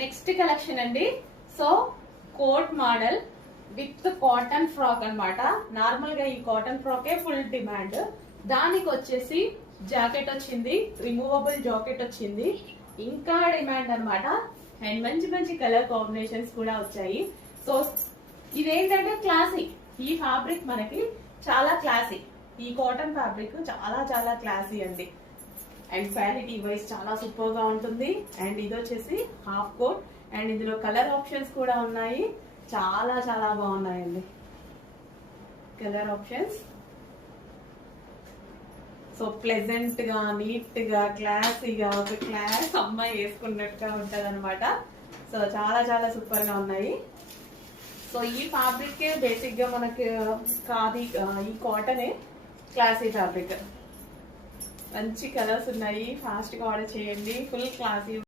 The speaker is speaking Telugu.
నెక్స్ట్ కలెక్షన్ అండి. So coat model with cotton frock అన్నమాట. నార్మల్ గా ఈ కాటన్ ఫ్రాకే ఫుల్ డిమాండ్. దానికి వచ్చేసి జాకెట్ వచ్చింది, రిమూవబుల్ జాకెట్ వచ్చింది, ఇంకా డిమాండ్ అన్నమాట. అండ్ మంచి మంచి కలర్ కాంబినేషన్స్ కూడా వచ్చాయి. సో ఇదేంటంటే క్లాసీ. ఈ ఫ్యాబ్రిక్ మనకి చాలా క్లాసీ. ఈ కాటన్ ఫ్యాబ్రిక్ చాలా చాలా క్లాసీ అండి. అండ్ క్వాలిటీ వైజ్ చాలా సూపర్ గా ఉంటుంది. అండ్ ఇది వచ్చేసి హాఫ్ కోట్. అండ్ ఇందులో కలర్ ఆప్షన్స్ కూడా ఉన్నాయి. చాలా చాలా బాగున్నాయండి కలర్ ఆప్షన్స్. సో ప్లెజెంట్ గా, నీట్ గా, క్లాసీగా, ఒక క్లాస్ అమ్మాయి వేసుకున్నట్టుగా ఉంటది అనమాట. సో చాలా చాలా సూపర్ గా ఉన్నాయి. సో ఈ ఫ్యాబ్రిక్ బేసిక్ గా మనకి కాది, ఈ కాటనే క్లాసీ ఫ్యాబ్రిక్. మంచి కలర్స్ ఉన్నాయి. ఫాస్ట్ గా ఆర్డర్ చేయండి. Full classy.